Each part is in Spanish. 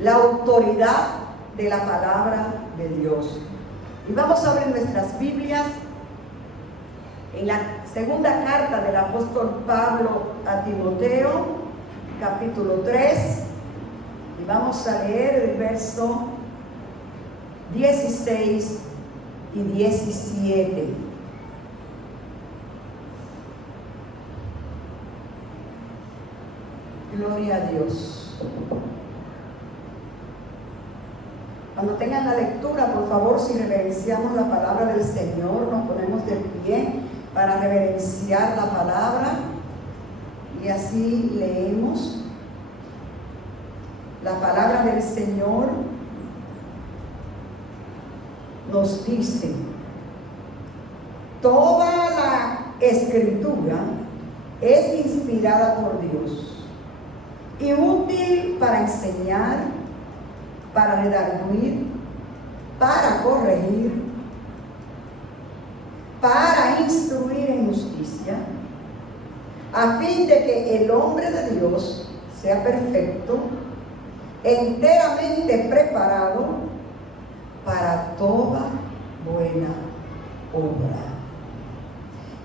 La autoridad de la palabra de Dios. Y vamos a abrir nuestras Biblias en la segunda carta del apóstol Pablo a Timoteo, capítulo 3, y vamos a leer el verso 16 y 17. Gloria a Dios. Cuando tengan la lectura, por favor, si reverenciamos la palabra del Señor, nos ponemos de pie para reverenciar la palabra y así leemos la palabra del Señor. Nos dice: toda la escritura es inspirada por Dios y útil para enseñar, para redarguir, para corregir, para instruir en justicia, a fin de que el hombre de Dios sea perfecto, enteramente preparado para toda buena obra.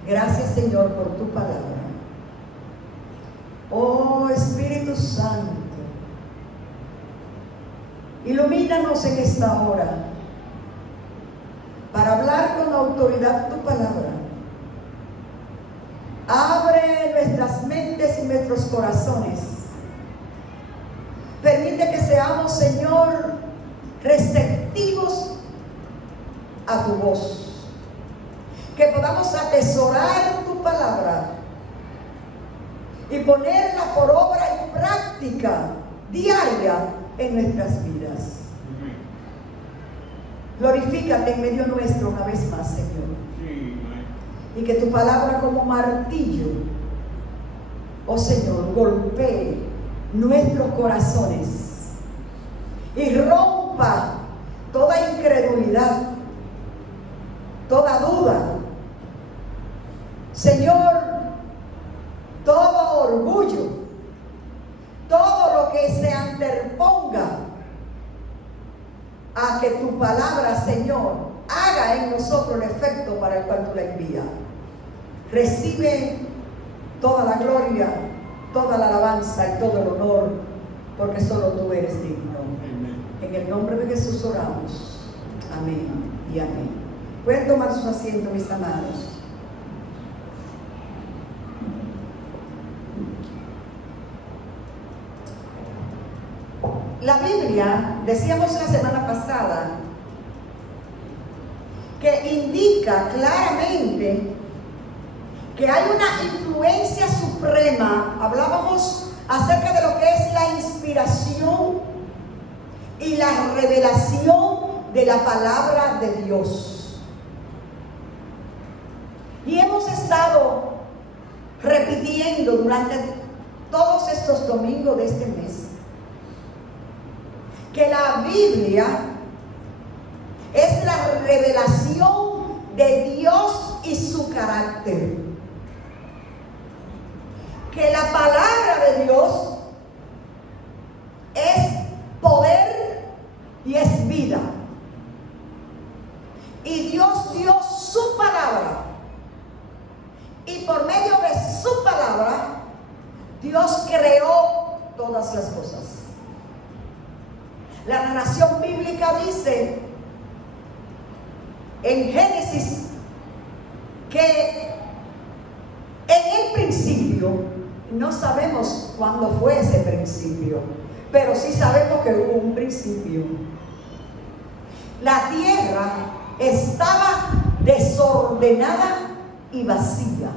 Gracias, Señor, por tu palabra. Oh Espíritu Santo, ilumínanos en esta hora para hablar con autoridad tu palabra. Abre nuestras mentes y nuestros corazones. Permite que seamos, Señor, receptivos a tu voz, que podamos atesorar tu palabra y ponerla por obra y práctica diaria en nuestras vidas. Glorifícate en medio nuestro una vez más, Señor. Y que tu palabra como martillo, oh Señor, golpee nuestros corazones y rompa toda incredulidad, toda duda, Señor, todo orgullo, todo lo que se anteponga a que tu palabra, Señor, haga en nosotros el efecto para el cual tú la envías. Recibe toda la gloria, toda la alabanza y todo el honor, porque solo tú eres digno. Amén. En el nombre de Jesús oramos. Amén y amén. Pueden tomar sus asientos, mis amados. La Biblia, decíamos la semana pasada, que indica claramente que hay una influencia suprema. Hablábamos acerca de lo que es la inspiración y la revelación de la palabra de Dios. Y hemos estado repitiendo durante todos estos domingos de este mes que la Biblia es la revelación de Dios y su carácter. Que la palabra de Dios es poder y es vida. Y Dios dio su palabra. Y por medio de su palabra, Dios creó todas las cosas. La narración bíblica dice en Génesis que en el principio, no sabemos cuándo fue ese principio, pero sí sabemos que hubo un principio. La tierra estaba desordenada y vacía,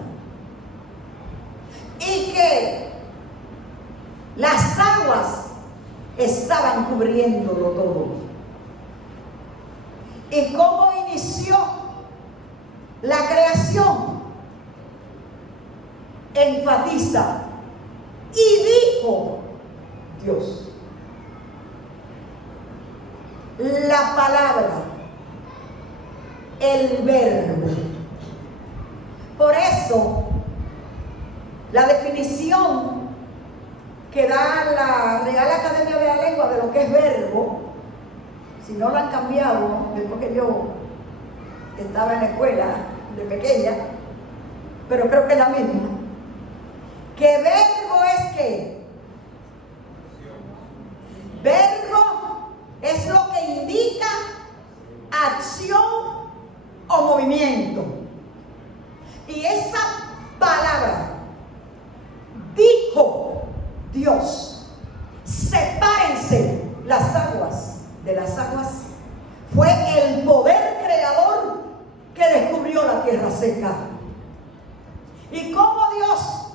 y que las aguas estaban cubriéndolo todo. ¿Y cómo inició la creación? Enfatiza: y dijo Dios. La palabra, el verbo. Por eso, la definición que da la Real Academia de la Lengua de lo que es verbo, si no lo han cambiado, después que yo estaba en la escuela de pequeña, pero creo que es la misma, que verbo es que verbo es lo que indica acción o movimiento. Y esa palabra, dijo Dios, sepárense las aguas de las aguas, fue el poder creador que descubrió la tierra seca. Y como Dios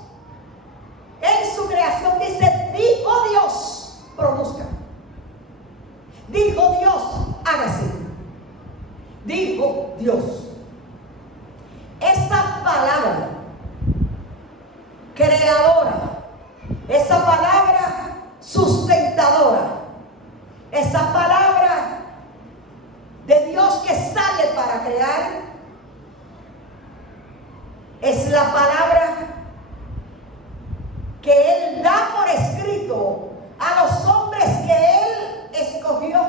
en su creación dice, dijo Dios, produzca. Dijo Dios, hágase. Dijo Dios. Esa palabra creadora, esa palabra sustentadora, esa palabra de Dios que sale para crear, es la palabra que Él da por escrito a los hombres que Él escogió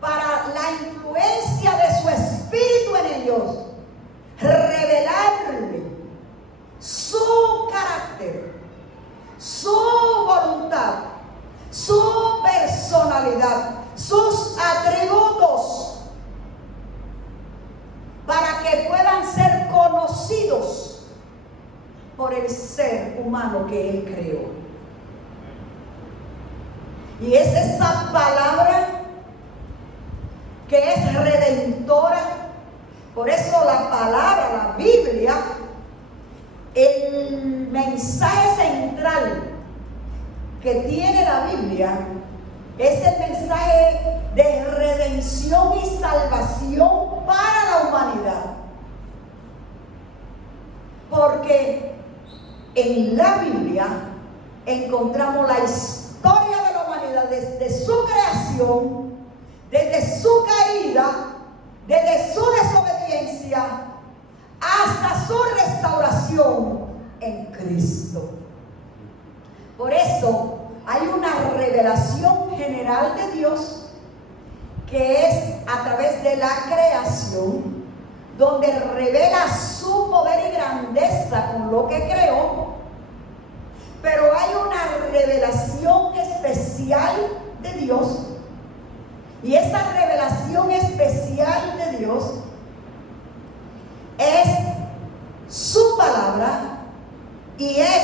para la influencia de su espíritu en ellos, revelarle su carácter, su voluntad, su personalidad, sus atributos, para que puedan ser conocidos por el ser humano que Él creó. Y es esa palabra que es redentora. Por eso la palabra, la Biblia, el mensaje central que tiene la Biblia es el mensaje de redención y salvación para la humanidad. Porque en la Biblia encontramos la historia de la humanidad desde su creación, desde su caída, desde su desobediencia hasta su restauración en Cristo. Por eso hay una revelación general de Dios que es a través de la creación, donde revela su poder y grandeza con lo que creó, pero hay una revelación especial de Dios. Y esa revelación especial de Dios es su palabra y es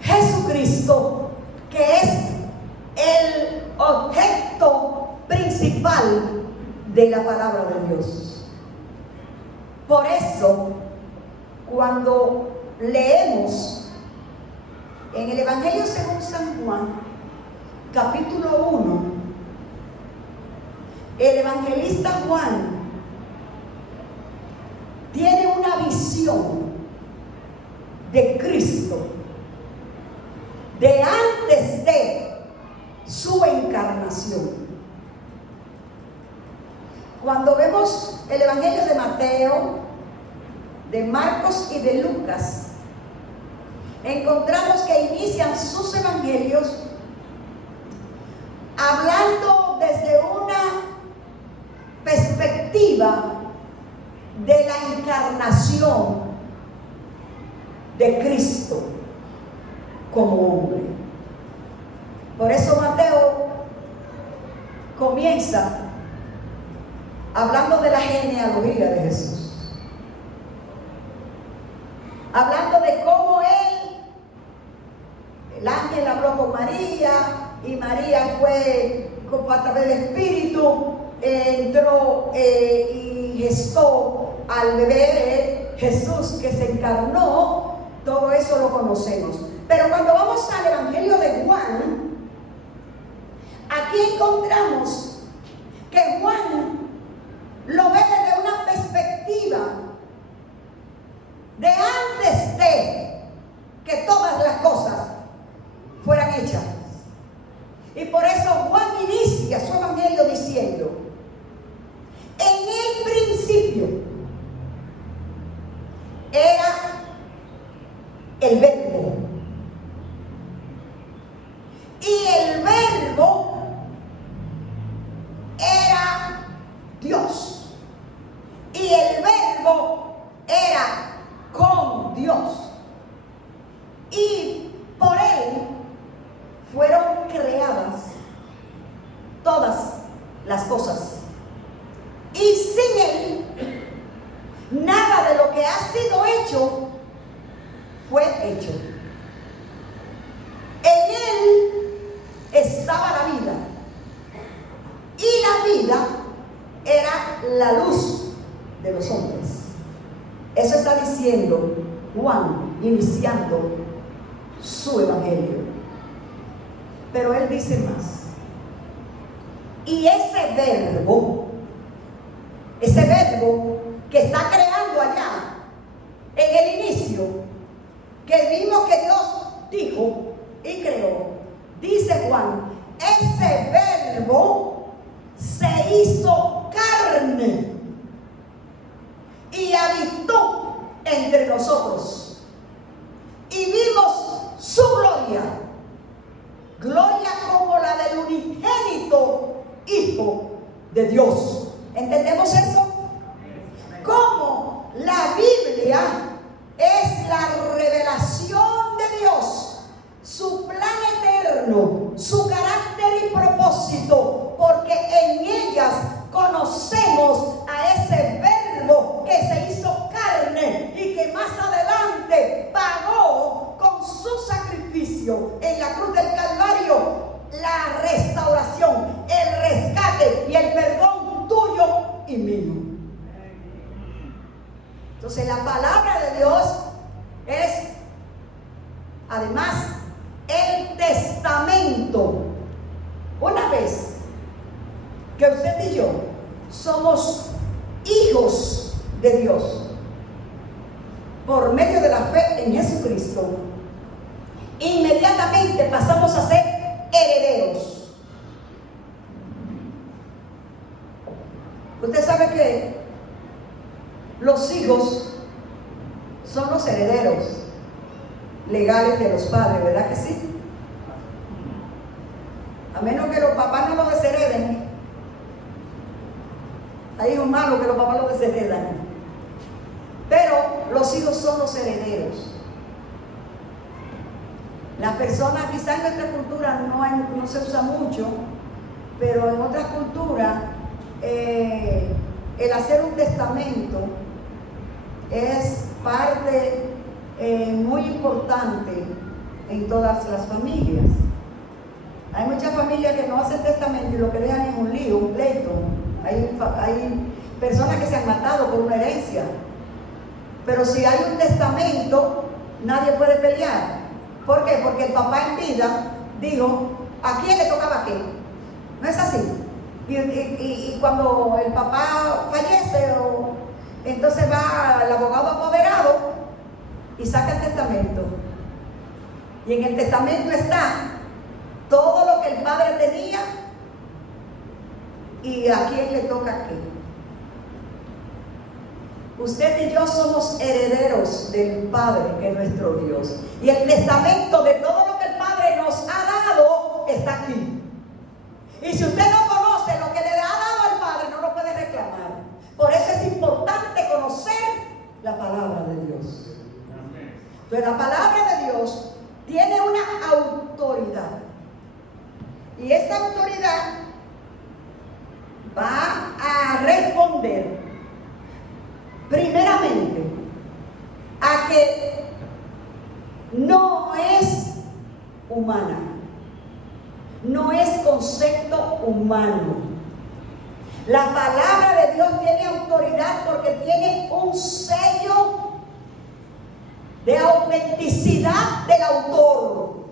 Jesucristo, que es el objeto principal de la palabra de Dios. Por eso, cuando leemos en el Evangelio según San Juan, capítulo 1, el evangelista Juan tiene una visión de Cristo de antes de su encarnación. Cuando vemos el Evangelio de Mateo, de Marcos y de Lucas, encontramos que inician sus evangelios hablando desde una perspectiva de la encarnación de Cristo como hombre. Por eso Mateo comienza hablando de la genealogía de Jesús, hablando de cómo el ángel habló con María y María fue a través del Espíritu, entró y gestó al bebé Jesús que se encarnó. Todo eso lo conocemos. Pero cuando vamos al Evangelio de Juan, aquí encontramos que Juan lo ve desde una perspectiva de antes de que todas las cosas fueran hechas. Y por eso Juan inicia su evangelio diciendo: en el principio era el verbo, creadas todas las cosas. Y sin Él, nada de lo que ha sido hecho fue hecho. En Él estaba la vida. Y la vida era la luz de los hombres. Eso está diciendo Juan, iniciando su evangelio. Pero él dice más. Y ese verbo que está creando allá, en el inicio, que vimos que Dios dijo y creó, dice Juan, ese verbo se hizo carne y habitó entre nosotros. Y vimos su gloria, gloria como la del unigénito Hijo de Dios. ¿Entendemos eso? Como la Biblia es la revelación de Dios, su plan eterno, su carácter y propósito, porque en ellas conocemos a ese verbo que se hizo carne y que más adelante pagó con su sacrificio en la cruz del Calvario la restauración, el rescate y el perdón tuyo y mío. Entonces la palabra de Dios es además el testamento. Una vez que usted y yo somos hijos de Dios por medio de la fe en Jesucristo, inmediatamente pasamos a ser herederos. Usted sabe que los hijos son los herederos legales de los padres, ¿verdad que sí? A menos que los papás no lo deshereden. Hay hijos malos que los papás lo desheredan. Pero los hijos son los herederos. Las personas, quizás en nuestra cultura no se usa mucho, pero en otras culturas el hacer un testamento es parte muy importante en todas las familias. Hay muchas familias que no hacen testamento y lo que dejan es un lío, un pleito. Hay personas que se han matado por una herencia. Pero si hay un testamento, nadie puede pelear. ¿Por qué? Porque el papá en vida dijo, ¿a quién le tocaba qué? ¿No es así? Y cuando el papá fallece, entonces va el abogado apoderado y saca el testamento. Y en el testamento está todo lo que el padre tenía y a quién le toca qué. Usted y yo somos herederos del Padre, que es nuestro Dios. Y el testamento de todo lo que el Padre nos ha dado está aquí. Y si usted no conoce lo que le ha dado el Padre, no lo puede reclamar. Por eso es importante conocer la palabra de Dios. Entonces la palabra de Dios tiene una autoridad. Y esa autoridad va a responder primeramente a que no es humana, no es concepto humano. La palabra de Dios tiene autoridad porque tiene un sello de autenticidad del autor.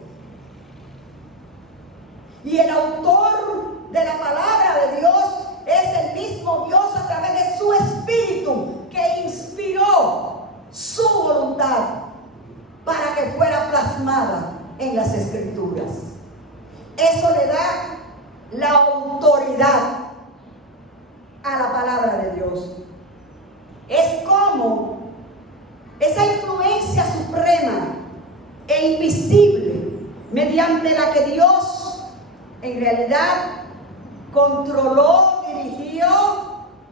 Y el autor de la palabra de Dios es el mismo Dios a través de su Espíritu que inspiró su voluntad para que fuera plasmada en las Escrituras. Eso le da la autoridad a la palabra de Dios. Es como esa influencia suprema e invisible mediante la que Dios en realidad controló, dirigió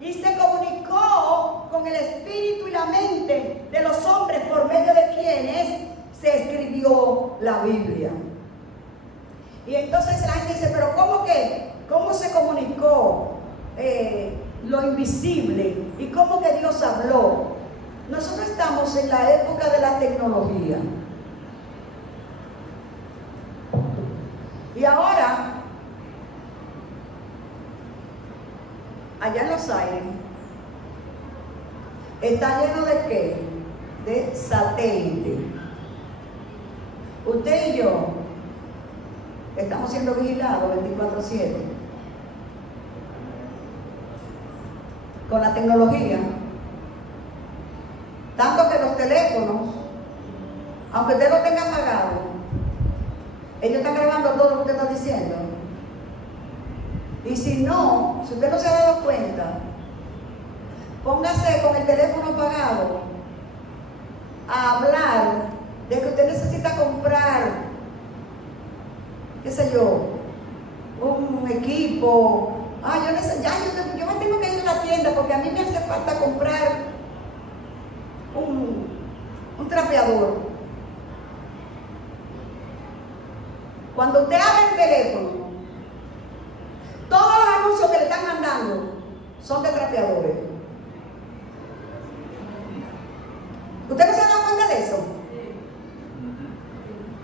y se comunicó con el espíritu y la mente de los hombres por medio de quienes se escribió la Biblia. Y entonces la gente dice, pero ¿cómo se comunicó lo invisible? ¿Y cómo que Dios habló? Nosotros estamos en la época de la tecnología. Y ahora, allá en los aires, está lleno de ¿qué? De satélite. Usted y yo estamos siendo vigilados 24/7 con la tecnología. Tanto que los teléfonos, aunque usted lo tenga apagado, ellos están grabando todo lo que usted está diciendo. Y si usted no se ha dado cuenta, póngase con el teléfono apagado a hablar de que usted necesita comprar, qué sé yo, un equipo. Yo me tengo que ir a la tienda porque a mí me hace falta comprar un trapeador. Cuando usted abre el teléfono, todos los anuncios que le están mandando son de trapeadores. ¿Usted no se ha dado cuenta de eso?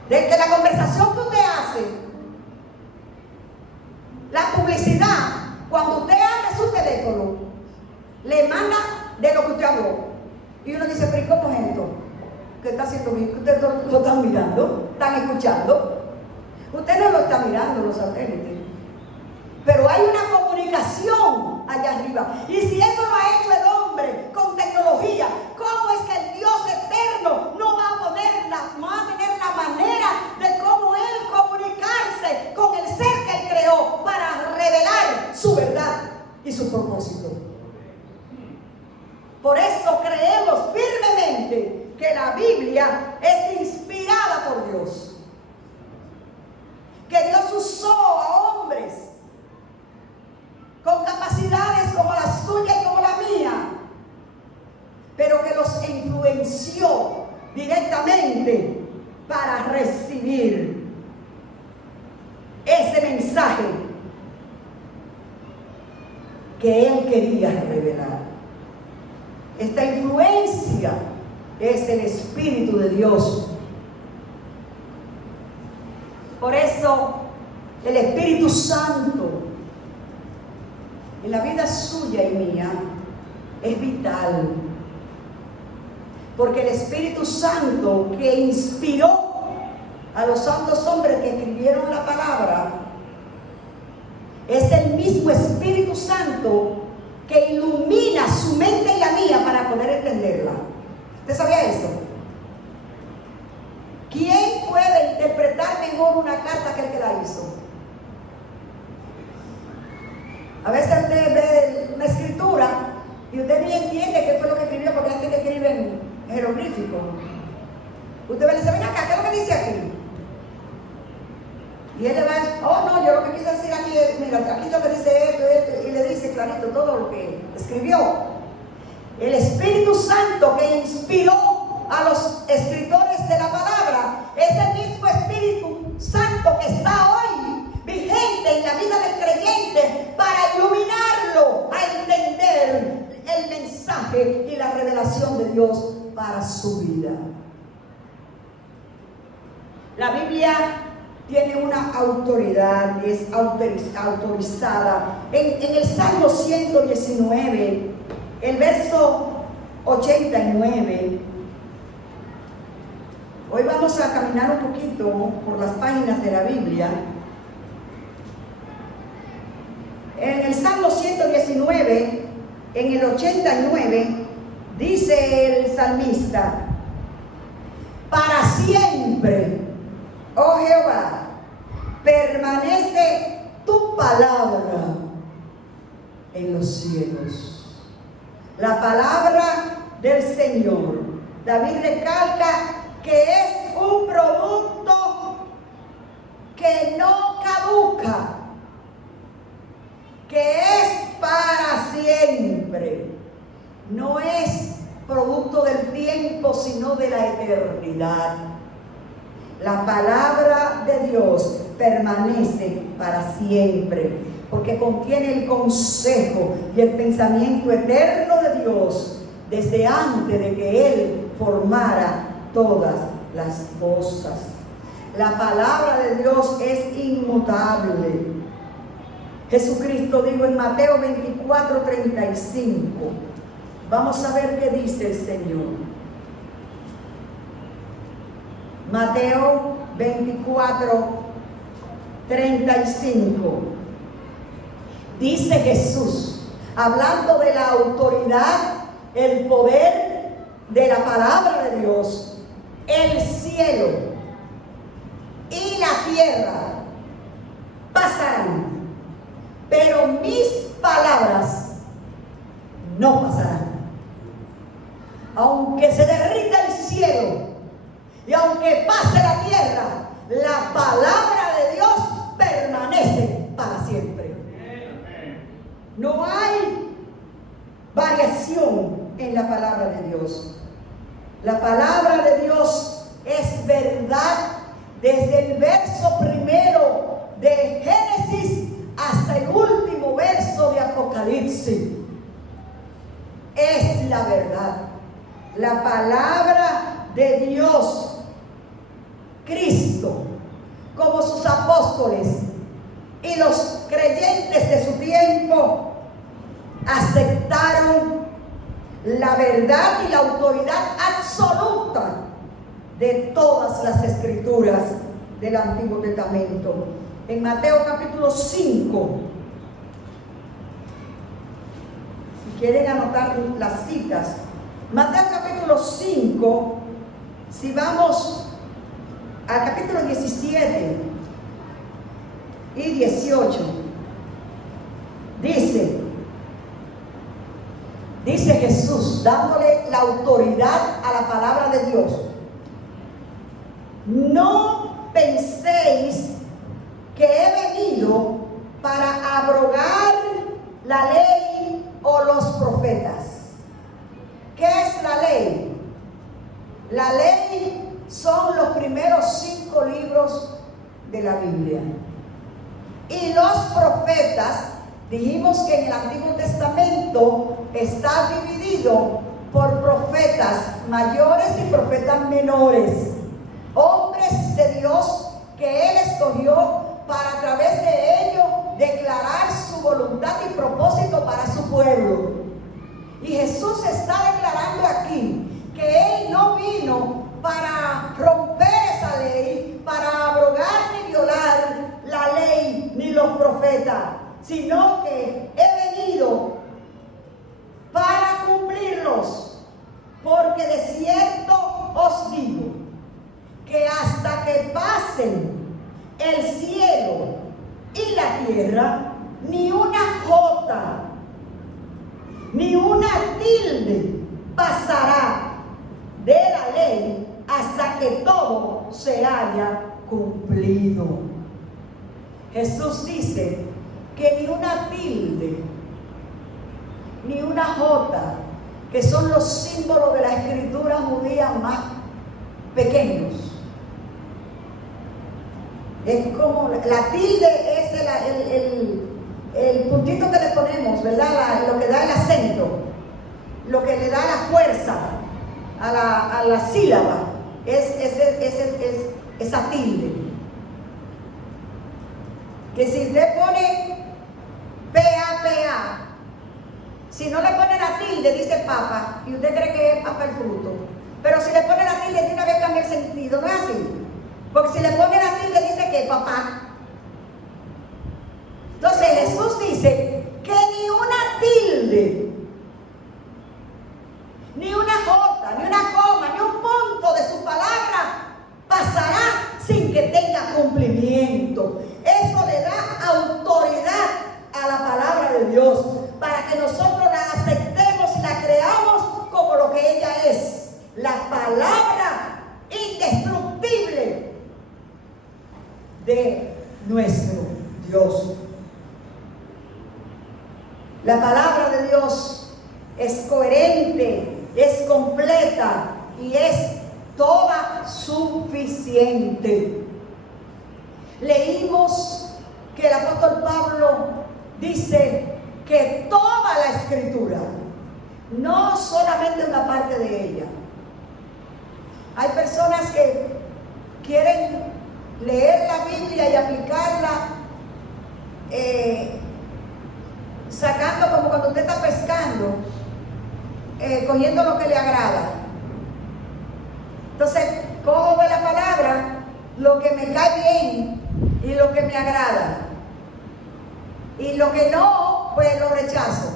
De que la conversación que usted hace, la publicidad, cuando usted abre su teléfono, le manda de lo que usted habló. Y uno dice, pero ¿cómo es esto? ¿Qué está haciendo? ¿Ustedes lo están mirando? ¿Están escuchando? Usted no lo está mirando, los satélites. Pero hay una comunicación allá arriba. Y si eso lo ha hecho el hombre con tecnología, ¿cómo es que el Dios eterno no va a tener la manera de cómo Él comunicarse con el ser que Él creó para revelar su verdad y su propósito? Por eso creemos firmemente que la Biblia es inspirada por Dios. Que Dios usó a hombres con capacidades como la suya y como la mía, pero que los influenció directamente para recibir ese mensaje que Él quería revelar. Esta influencia es el Espíritu de Dios. Por eso el Espíritu Santo en la vida suya y mía es vital. Porque el Espíritu Santo que inspiró a los santos hombres que escribieron la palabra es el mismo Espíritu Santo que ilumina su mente y la mía para poder entenderla. ¿Usted sabía eso? ¿Quién puede interpretar mejor una carta que el que la hizo? A veces usted ve una escritura y usted ni entiende qué fue lo que escribió, porque hay gente que escribe en jeroglífico. Usted ve y dice, ven acá, ¿qué es lo que dice aquí? Y él le va a decir, oh no, yo lo que quise decir aquí es, mira, aquí lo que dice esto, y le dice clarito todo lo que escribió. El Espíritu Santo que inspiró a los escritores de la palabra es el mismo Espíritu Santo que está hoy vigente en la vida del creyente para iluminarlo a entender el mensaje y la revelación de Dios para su vida. La Biblia tiene una autoridad, es autorizada. En el Salmo 119, el verso 89, hoy vamos a caminar un poquito por las páginas de la Biblia. En el Salmo 119, en el 89, dice el salmista, para siempre, oh Jehová, permanece tu palabra en los cielos. La palabra del Señor. David recalca que es un producto que no caduca, que es para siempre. No es producto del tiempo, sino de la eternidad. La palabra de Dios permanece para siempre, porque contiene el consejo y el pensamiento eterno de Dios desde antes de que Él formara todas las cosas. La palabra de Dios es inmutable. Jesucristo dijo en Mateo 24:35. Vamos a ver qué dice el Señor. Mateo 24:35. Dice Jesús, hablando de la autoridad, el poder de la palabra de Dios: el cielo y la tierra pasarán, pero mis palabras no pasarán. Aunque se derrita el cielo y aunque pase la tierra, la palabra de Dios permanece para siempre. No hay variación en la palabra de Dios. La palabra de Dios es verdad desde el verso primero de Génesis hasta el último verso de Apocalipsis. Es la verdad. La palabra de Dios, Cristo, como sus apóstoles y los creyentes de su tiempo, aceptaron la verdad y la autoridad absoluta de todas las escrituras del Antiguo Testamento. En Mateo capítulo 5, si quieren anotar las citas, Mateo capítulo 5, si vamos al capítulo 17 y 18, dice Jesús, dándole la autoridad a la palabra de Dios: no penséis que he venido para abrogar la ley o los profetas. ¿Qué es la ley? La ley son los primeros 5 libros de la Biblia. Y los profetas, dijimos que en el Antiguo Testamento está dividido por profetas mayores y profetas menores. Hombres de Dios que Él escogió para a través de ellos declarar su voluntad y propósito para su pueblo. Y Jesús está declarando aquí que Él no vino para romper esa ley, para abrogar ni violar la ley ni los profetas, sino que he venido para cumplirlos. Porque de cierto os digo que hasta que pasen el cielo y la tierra, ni una jota ni una tilde pasará de la ley hasta que todo se haya cumplido. Jesús dice que ni una tilde ni una jota, que son los símbolos de la escritura judía más pequeños. Es como la tilde es el puntito que le ponemos, ¿verdad? Lo que da el acento, lo que le da la fuerza a la sílaba, es esa tilde. Que si usted pone PAPA, si no le pone la tilde, dice papa, y usted cree que es papa el fruto. Pero si le pone la tilde, de una vez cambia el sentido, ¿no es así? Porque si le pone la tilde, dice que papá. Entonces Jesús dice que ni una tilde, ni una jota, ni una coma, ni un punto de su palabra pasará sin que tenga cumplimiento. Eso le da autoridad a la palabra de Dios para que nosotros la aceptemos y la creamos como lo que ella es, la palabra indestructible de nuestro Dios. La palabra de Dios es coherente, es completa y es toda suficiente. Leímos que el apóstol Pablo dice que toda la Escritura, no solamente una parte de ella. Hay personas que quieren leer la Biblia y aplicarla sacando, como cuando usted está pescando, cogiendo lo que le agrada. Entonces cojo de la palabra lo que me cae bien y lo que me agrada, y lo que no, pues lo rechazo.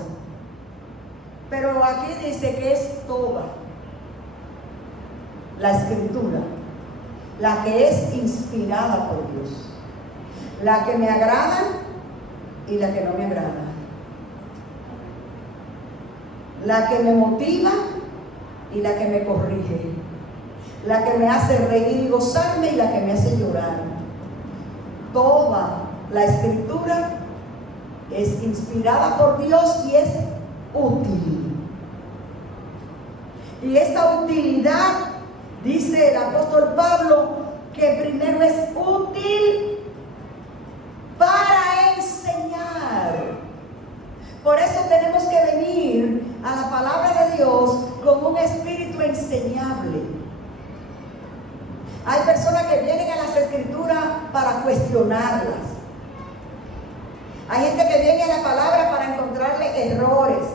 Pero aquí dice que es toda la Escritura la que es inspirada por Dios, la que me agrada y la que no me agrada, la que me motiva y la que me corrige, la que me hace reír y gozarme y la que me hace llorar. Toda la Escritura es inspirada por Dios y es útil. Y esta utilidad, dice el apóstol Pablo, que primero es útil para enseñar. Por eso tenemos que venir a la palabra de Dios con un espíritu enseñable. Hay personas que vienen a las Escrituras para cuestionarlas. Hay gente que viene a la palabra para encontrarle errores.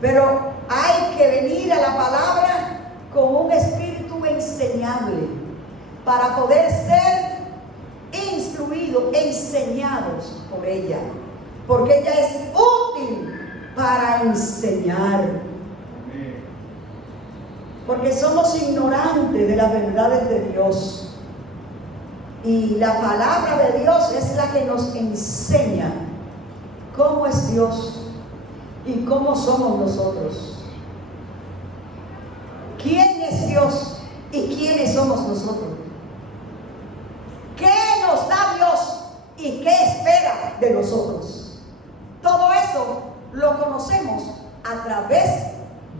Pero hay que venir a la palabra con un espíritu enseñable para poder ser instruidos, enseñados por ella. Porque ella es útil para enseñar. Porque somos ignorantes de las verdades de Dios. Y la palabra de Dios es la que nos enseña cómo es Dios y cómo somos nosotros. ¿Quién es Dios y quiénes somos nosotros? ¿Qué nos da Dios y qué espera de nosotros? Todo eso lo conocemos a través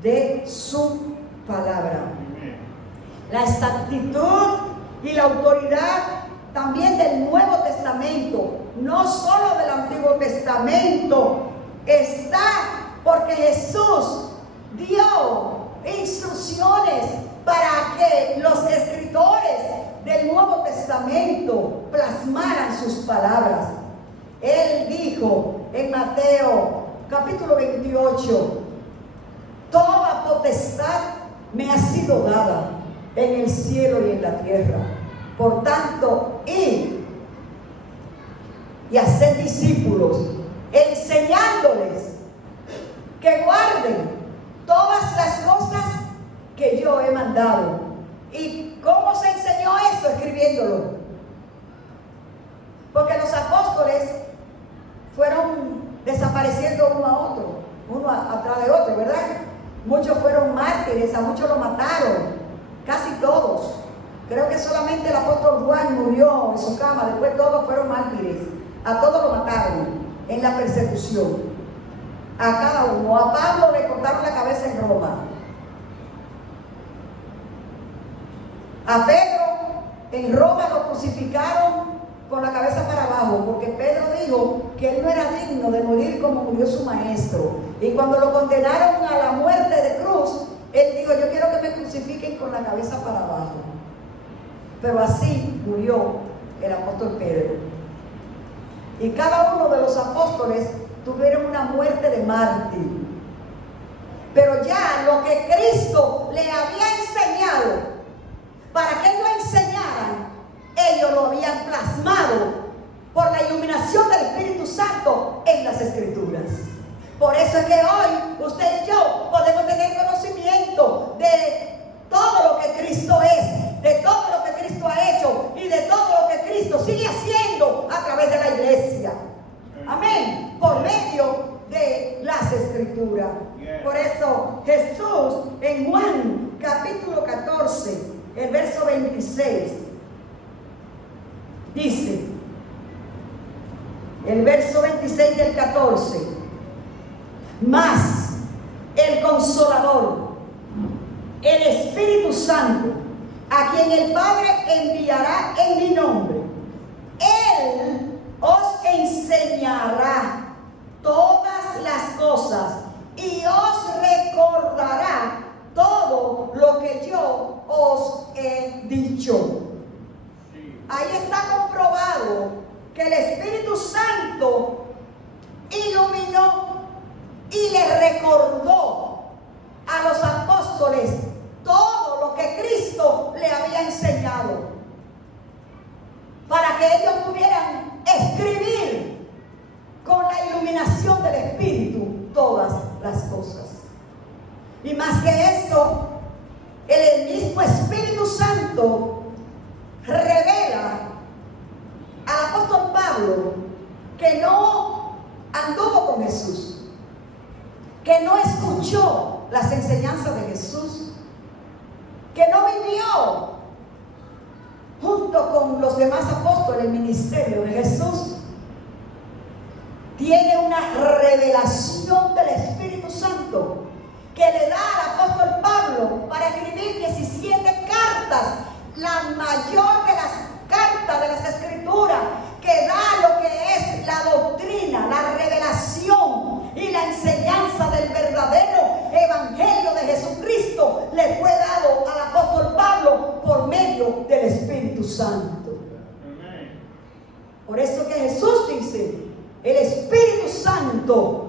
de su palabra. La exactitud y la autoridad también del Nuevo Testamento, no solo del Antiguo Testamento, está porque Jesús dio instrucciones para que los escritores del Nuevo Testamento plasmaran sus palabras. Él dijo en Mateo capítulo 28: toda potestad me ha sido dada en el cielo y en la tierra. Por tanto, id y haced discípulos, enseñándoles que guarden todas las cosas que yo he mandado. ¿Y cómo se enseñó esto? Escribiéndolo. Porque los apóstoles fueron desapareciendo uno a otro, uno atrás de otro, ¿verdad? Muchos fueron mártires, a muchos lo mataron, casi todos. Creo que solamente el apóstol Juan murió en su cama, después todos fueron mártires. A todos lo mataron en la persecución. A cada uno. A Pablo le cortaron la cabeza en Roma. A Pedro en Roma lo crucificaron con la cabeza para abajo, porque Pedro dijo que él no era digno de morir como murió su maestro. Y cuando lo condenaron a la muerte de cruz, él dijo: yo quiero que me crucifiquen con la cabeza para abajo. Pero así murió el apóstol Pedro. Y cada uno de los apóstoles tuvieron una muerte de mártir. Pero ya lo que Cristo le había enseñado, para que lo enseñaran, ellos lo habían plasmado por la iluminación del Espíritu Santo en las Escrituras. Por eso es que hoy usted y yo podemos tener conocimiento de todo lo que Cristo es, de todo lo que Cristo ha hecho y de todo lo que Cristo sigue haciendo a través de la iglesia. Amén. Por medio de las Escrituras. Por eso Jesús en Juan capítulo 14, el verso 26, dice, el verso 26 del 14: mas el Consolador, el Espíritu Santo, a quien el Padre enviará en mi nombre. Él os enseñará todas las cosas y os recordará todo lo que yo os he dicho. Ahí está comprobado que el Espíritu Santo iluminó y le recordó a los apóstoles todo lo que Cristo le había enseñado, para que ellos pudieran escribir con la iluminación del Espíritu todas las cosas. Y más que eso, el mismo Espíritu Santo revela al apóstol Pablo que no anduvo con Jesús, que no escuchó las enseñanzas de Jesús, que no vivió junto con los demás apóstoles el ministerio de Jesús. Tiene una revelación del Espíritu Santo que le da al apóstol Pablo para escribir 17 cartas, la mayor de las cartas de las Escrituras, que da lo que es la doctrina, la revelación y la enseñanza del verdadero evangelio de Jesucristo. Le fue dado al apóstol Pablo por medio del Espíritu Santo. Por eso que Jesús dice, el Espíritu Santo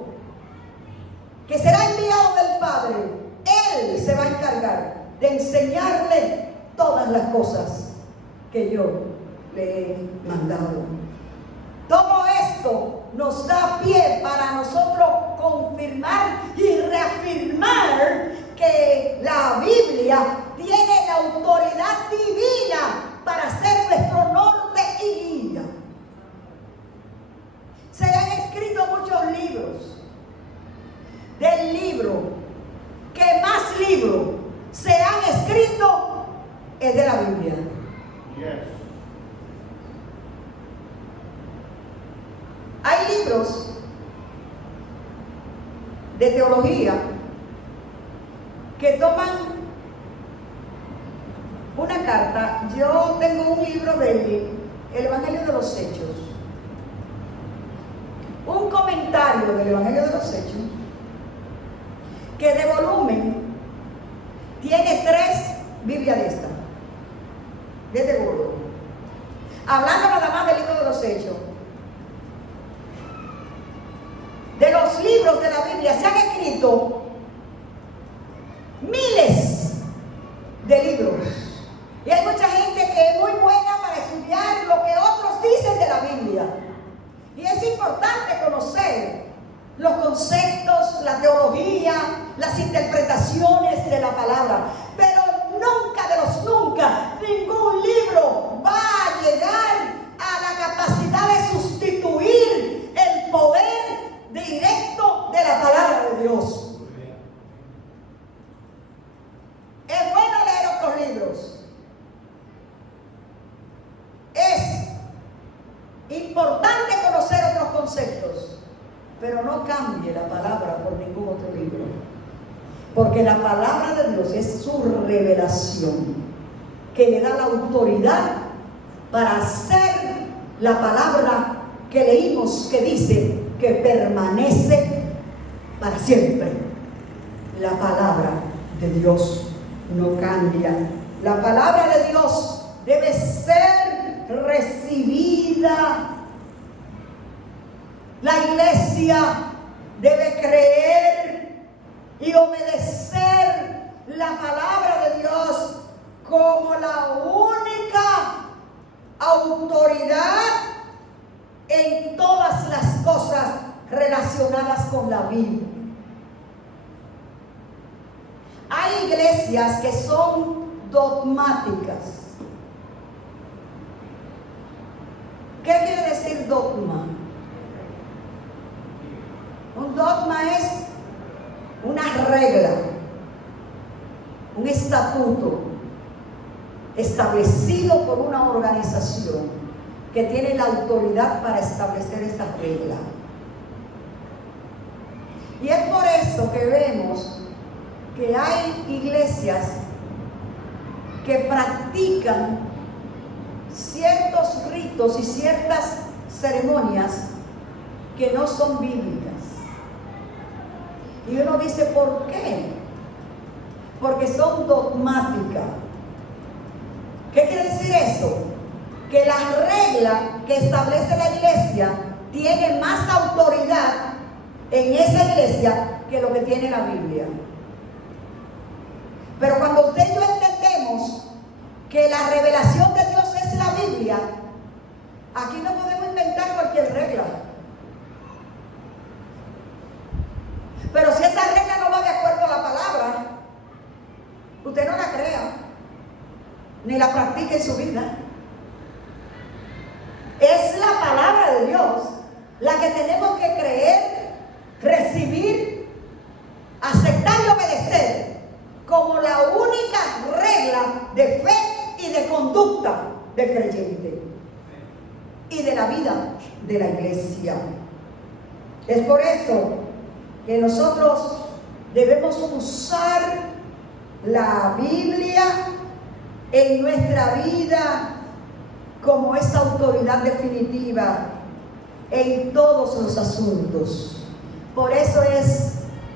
que será enviado del Padre, Él se va a encargar de enseñarle todas las cosas que yo le he mandado. Todo esto nos da pie para nosotros confirmar y reafirmar que la Biblia tiene la autoridad divina para ser nuestro norte y guía. Se han escrito muchos libros. Del libro que más libros se han escrito es de la Biblia. Yes. Hay libros de teología que toman una carta. Yo tengo un libro del Evangelio de los Hechos, un comentario del Evangelio de los Hechos, que de volumen tiene 3 Biblias de esta, de este gordo. Hablando nada más del libro de los Hechos, de los libros de la Biblia se han escrito miles de libros. Y hay mucha gente que es muy buena para estudiar lo que otros dicen de la Biblia. Y es importante conocer los conceptos, la teología, las interpretaciones de la palabra. Pero nunca de los nunca, ningún libro va a llegar a la capacidad de sustituir el poder directo de la palabra de Dios. Es bueno leer otros libros. Es importante conocer otros conceptos, pero no cambie la palabra por ningún otro libro, porque la palabra de Dios es su revelación que le da la autoridad para hacer la palabra que leímos, que dice que permanece para siempre. La palabra de Dios no cambia. La palabra de Dios debe ser recibida. La iglesia debe creer y obedecer la palabra de Dios como la única autoridad en todas las cosas relacionadas con la Biblia. Hay iglesias que son dogmáticas. ¿Qué quiere decir dogma? Un dogma es una regla, un estatuto establecido por una organización que tiene la autoridad para establecer esta regla. Y es por eso que vemos que hay iglesias que practican ciertos ritos y ciertas ceremonias que no son bíblicas. Y uno dice, ¿por qué? Porque son dogmáticas. ¿Qué quiere decir eso? Que las reglas que establece la iglesia tienen más autoridad en esa iglesia que lo que tiene la Biblia. Pero cuando usted y yo entendemos que la revelación de Dios es la Biblia, aquí no podemos inventar cualquier regla. Pero si esa regla no va de acuerdo a la palabra, usted no la crea, ni la practique en su vida. Es la palabra de Dios la que tenemos que creer, recibir, aceptar y obedecer como la única regla de fe y de conducta del creyente y de la vida de la iglesia. Es por eso que nosotros debemos usar la Biblia en nuestra vida como esa autoridad definitiva en todos los asuntos. Por eso es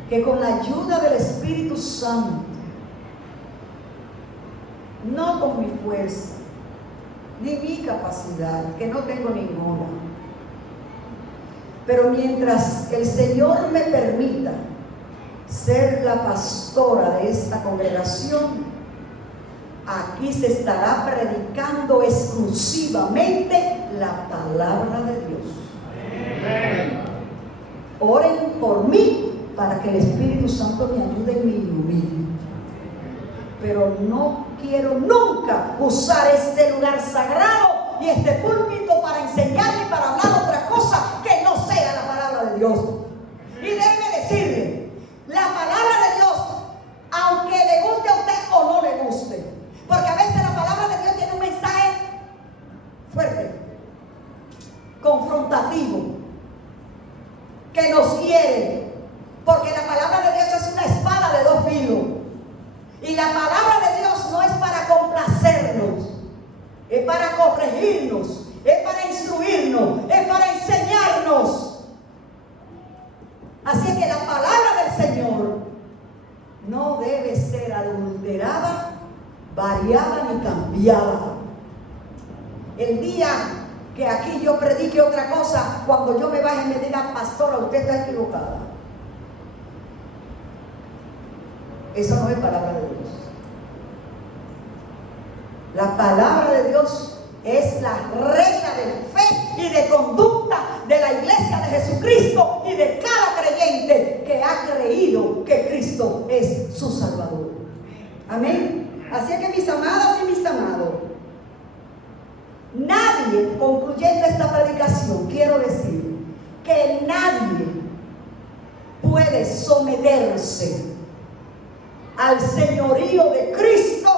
que con la ayuda del Espíritu Santo, no con mi fuerza, ni mi capacidad, que no tengo ninguna, pero mientras el Señor me permita ser la pastora de esta congregación, aquí se estará predicando exclusivamente la palabra de Dios. Amén. Oren por mí para que el Espíritu Santo me ayude y me ilumine. Pero no quiero nunca usar este lugar sagrado y este púlpito para enseñar y para hablar otra cosa que no sea la palabra de Dios. Y déjeme decirle, la palabra de Dios, aunque le guste a usted o no le guste, porque a veces la palabra de Dios tiene un mensaje fuerte, confrontativo, que nos hiere, porque la palabra de Dios es una espada de dos filos. Y la palabra de Dios no es para complacernos, es para corregirnos, es para instruirnos, es para enseñarnos. Así que la palabra del Señor no debe ser adulterada, variada ni cambiada. El día que aquí yo predique otra cosa, cuando yo me baje y me diga, pastora, usted está equivocada. Eso no es palabra de Dios. La palabra de Dios es la regla de fe y de conducta de la iglesia de Jesucristo y de cada creyente que ha creído que Cristo es su Salvador. Amén. Así que mis amadas y mis amados, nadie, concluyendo esta predicación, quiero decir que nadie puede someterse al señorío de Cristo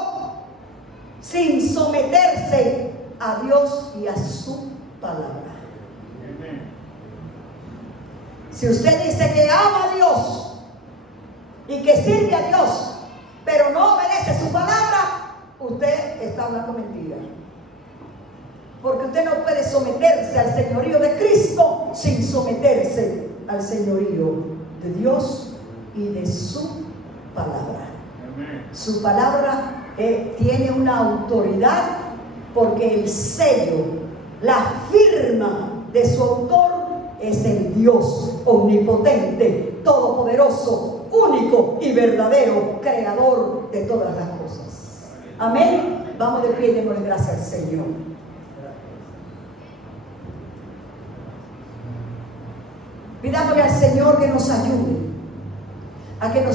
sin someterse a Dios y a su palabra. Si usted dice que ama a Dios y que sirve a Dios, pero no obedece su palabra, usted está hablando mentira. Porque usted no puede someterse al señorío de Cristo sin someterse al señorío de Dios y de su palabra. Su palabra tiene una autoridad porque el sello, la firma de su autor es el Dios omnipotente, todopoderoso, único y verdadero, creador de todas las cosas. Amén. Vamos de pie y démosle gracias al Señor. Pidámosle al Señor que nos ayude a que nos